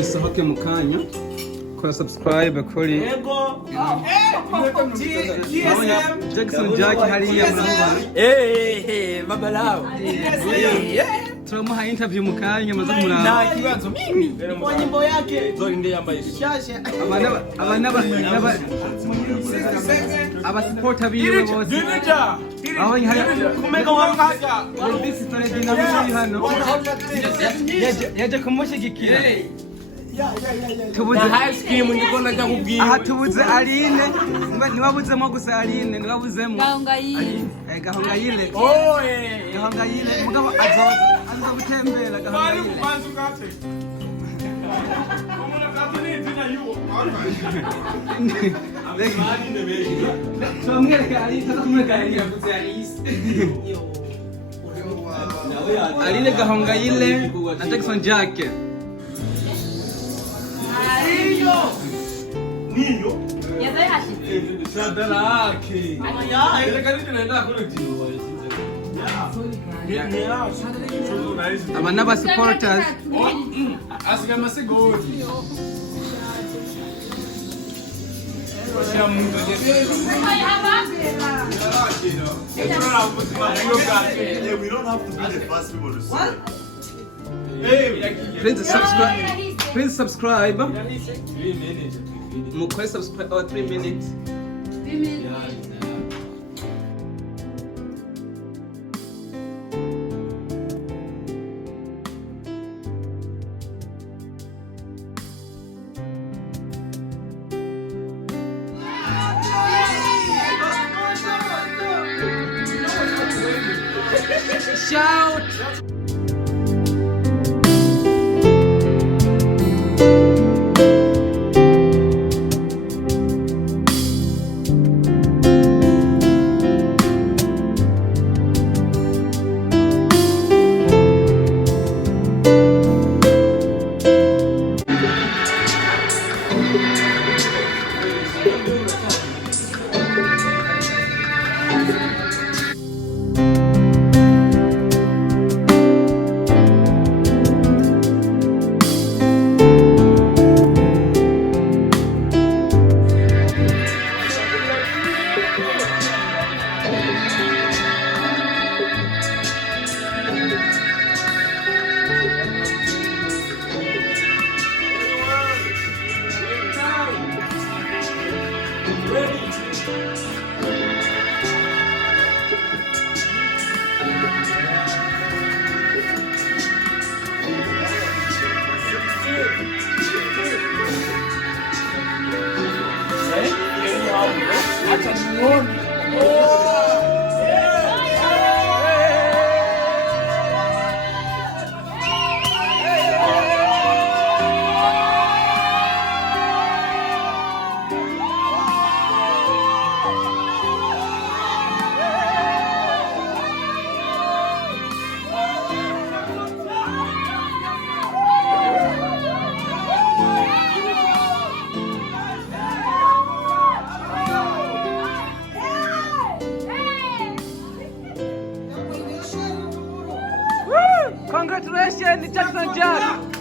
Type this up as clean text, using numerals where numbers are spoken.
Musohoke mu kanya kora subscribe kuri JacksonJack hariya murabona babalao turamuha interview mu kanya maze kumuraba na kibazo mimi kwa nyimbo yake zori ndiye ambaye shasha aba supporter biwe bose aho kumeka wakaja this story dinamiki hano yaje kumushyigikira tubuze ice cream ndikona cyo kubwira aha tubuze Aline niwabuzemo gusa Aline niwabuzemo Gahongayire Gahongayire Gahongayire mugabo azoza gutembera Gahongayire tumwereka Aline tukamwereka Aline yavuze Aline Gahongayire na JacksonJack Niyo Yari hashitse Shadaraki ile kaniti naenda kule jibu aba n'aba supporters asiga masigodi We don't have to be the first people to see. Please subscribe. Mukwe subscribe 3 minutes. 3 minutes. Shout! Congratulations, JacksonJack!